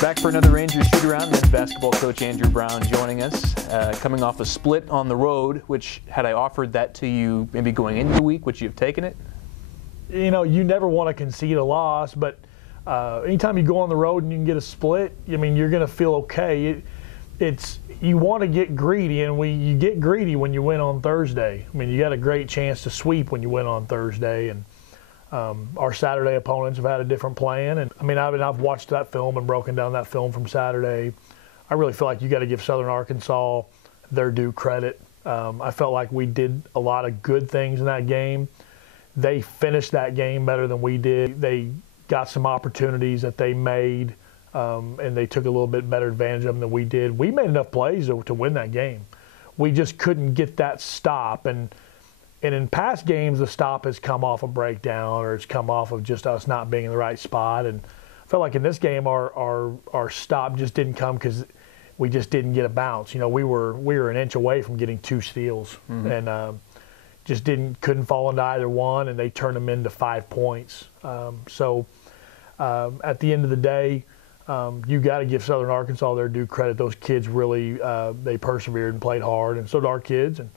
Back for another Rangers shoot-around. Men's basketball coach Andrew Brown joining us, coming off a split on the road, which, had I offered that to you maybe going into the week, would you have taken it? You know, you never want to concede a loss, but anytime you go on the road and you can get a split, I mean, you're going to feel okay. You want to get greedy, and you get greedy when you win on Thursday. I mean, you got a great chance to sweep when you win on Thursday, and our Saturday opponents have had a different plan. And I mean, I've watched that film and broken down that film from Saturday. I really feel like you got to give Southern Arkansas their due credit. I felt like we did a lot of good things in that game. They finished that game better than we did. They got some opportunities that they made, and they took a little bit better advantage of them than we did. We made enough plays to win that game. We just couldn't get that stop. And in past games, the stop has come off a breakdown, or it's come off of just us not being in the right spot. And I felt like in this game, our stop just didn't come because we just didn't get a bounce. You know, we were an inch away from getting 2 steals, and just couldn't fall into either one, and they turned them into 5 points. So at the end of the day, you got to give Southern Arkansas their due credit. Those kids really they persevered and played hard, and so did our kids. And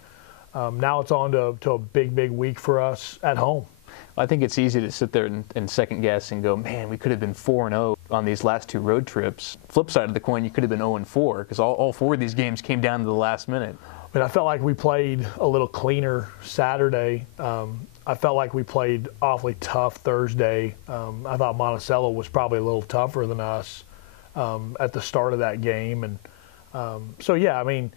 now it's on to a big week for us at home. I think it's easy to sit there and second guess and go, man, we could have been 4-0 on these last 2 road trips. Flip side of the coin, you could have been 0-4 because all 4 of these games came down to the last minute. I mean, I felt like we played a little cleaner Saturday. I felt like we played awfully tough Thursday. I thought Monticello was probably a little tougher than us at the start of that game. And so, yeah, I mean,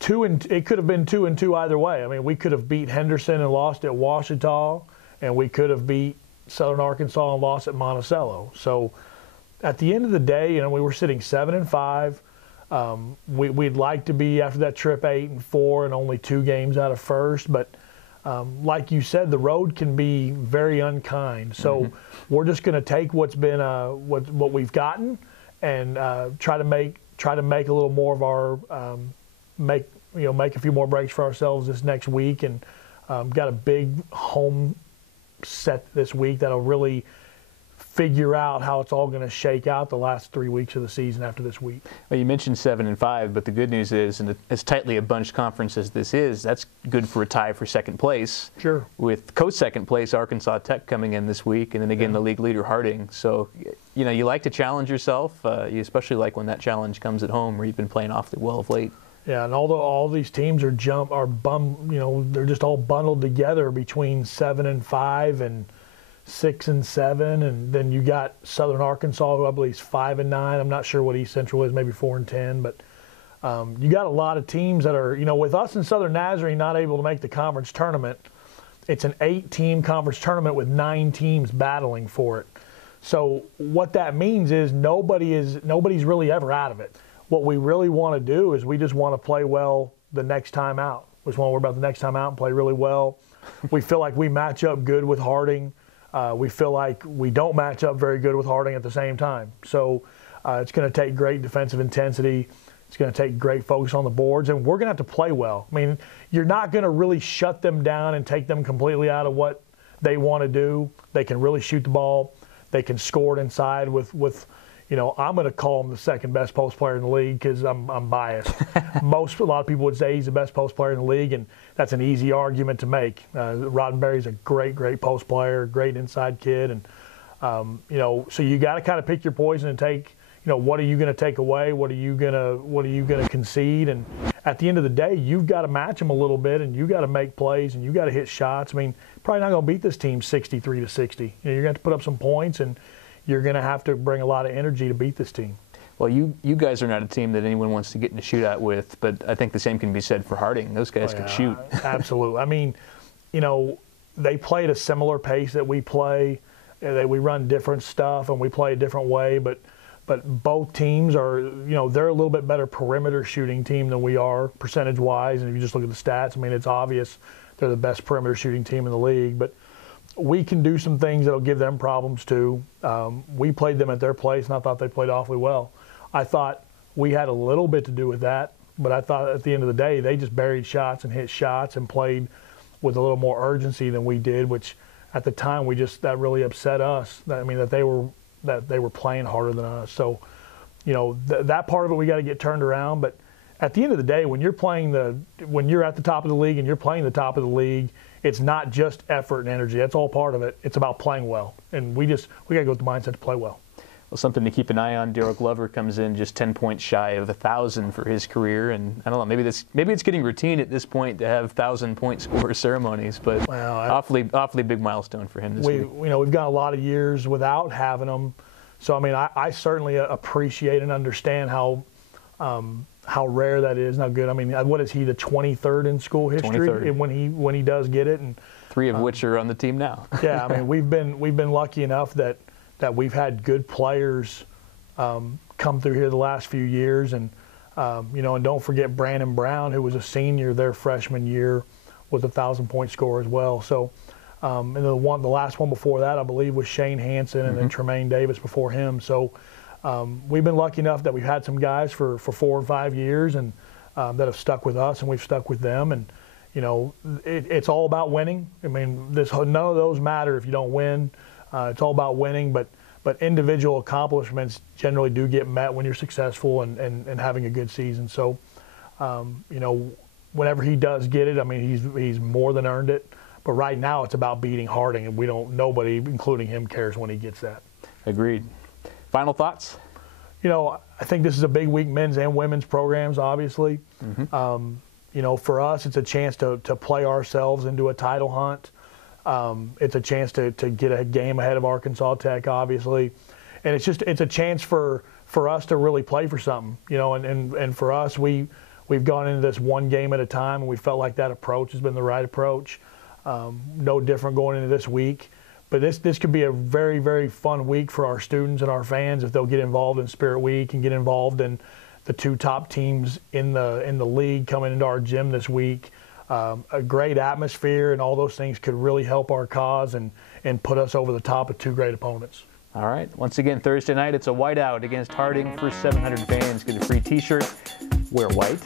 it could have been 2-2 either way. I mean, we could have beat Henderson and lost at Ouachita, and we could have beat Southern Arkansas and lost at Monticello. So at the end of the day, you know, we were sitting 7-5. We'd like to be, after that trip, 8-4 and only 2 games out of first. But like you said, the road can be very unkind. So we're just going to take what's been what we've gotten and try to make a little more of our make a few more breaks for ourselves this next week, and got a big home set this week that'll really figure out how it's all going to shake out the last 3 weeks of the season after this week. Well, you mentioned 7-5, but the good news is, and as tightly a bunched conference as this is, that's good for a tie for second place. Sure. With co-second place Arkansas Tech coming in this week, and then again the league leader Harding. So, you know, you like to challenge yourself. You especially like when that challenge comes at home, where you've been playing awfully well of late. Yeah, and all these teams they're just all bundled together between 7-5 and 6-7, and then you got Southern Arkansas, who I believe is 5-9. I'm not sure what East Central is, maybe 4-10, but you got a lot of teams that are, you know, with us and Southern Nazarene not able to make the conference tournament. It's an 8-team conference tournament with 9 teams battling for it. So what that means is nobody's really ever out of it. What we really want to do is we just want to play well the next time out. We just want to worry about the next time out and play really well. We feel like we match up good with Harding. We feel like we don't match up very good with Harding at the same time. So it's going to take great defensive intensity. It's going to take great focus on the boards, and we're going to have to play well. I mean, you're not going to really shut them down and take them completely out of what they want to do. They can really shoot the ball. They can score it inside with you know, I'm going to call him the second best post player in the league because I'm biased. A lot of people would say he's the best post player in the league, and that's an easy argument to make. Roddenberry's a great post player, great inside kid, and you know, so you got to kind of pick your poison and take, you know, what are you going to take away? What are you going to concede? And at the end of the day, you've got to match them a little bit, and you got to make plays, and you got to hit shots. I mean, probably not going to beat this team 63-60. You know, you're going to have to put up some points, and you're going to have to bring a lot of energy to beat this team. Well, you guys are not a team that anyone wants to get in a shootout with, but I think the same can be said for Harding. Those guys can shoot. Absolutely. I mean, you know, they play at a similar pace that we play. We run different stuff and we play a different way, but both teams are, you know, they're a little bit better perimeter shooting team than we are percentage-wise. And if you just look at the stats, I mean, it's obvious they're the best perimeter shooting team in the league. But we can do some things that'll give them problems too. We played them at their place, and I thought they played awfully well. I thought we had a little bit to do with that, but I thought at the end of the day they just buried shots and hit shots and played with a little more urgency than we did, which at the time that really upset us. That they were playing harder than us. So, that part of it we got to get turned around. But at the end of the day, when you're at the top of the league and you're playing the top of the league, it's not just effort and energy. That's all part of it. It's about playing well, and we got to go with the mindset to play well. Well, something to keep an eye on. Darryl Glover comes in just 10 points shy of 1,000 for his career, and I don't know, maybe it's getting routine at this point to have 1,000-point scorer ceremonies, but awfully big milestone for him this week. We've got a lot of years without having them, so I certainly appreciate and understand how rare that is. Now, good. What is he, the 23rd in school history 23rd. when he does get it, and 3 of which are on the team now. Yeah, we've been lucky enough that we've had good players come through here the last few years, and and don't forget Brandon Brown, who was a senior their freshman year, was a 1,000-point scorer as well. So, and the last one before that, I believe, was Shane Hansen, and then Tremaine Davis before him. So, we've been lucky enough that we've had some guys for 4 or 5 years, and that have stuck with us, and we've stuck with them. And it's all about winning. None of those matter if you don't win. It's all about winning, but individual accomplishments generally do get met when you're successful and having a good season. So, whenever he does get it, he's more than earned it. But right now, it's about beating Harding, and nobody, including him, cares when he gets that. Agreed. Final thoughts? I think this is a big week, men's and women's programs, obviously. For us, it's a chance to play ourselves into a title hunt. It's a chance to get a game ahead of Arkansas Tech, obviously, and it's a chance for us to really play for something, and for us, we've gone into this one game at a time, and we felt like that approach has been the right approach. No different going into this week, but this could be a very, very fun week for our students and our fans if they'll get involved in Spirit Week and get involved in the 2 top teams in the league coming into our gym this week. A great atmosphere and all those things could really help our cause and put us over the top of 2 great opponents. All right. Once again, Thursday night, it's a whiteout against Harding. First 700 fans get a free T-shirt. Wear white.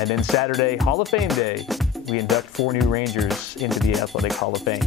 And then Saturday, Hall of Fame Day, we induct 4 new Rangers into the Athletic Hall of Fame.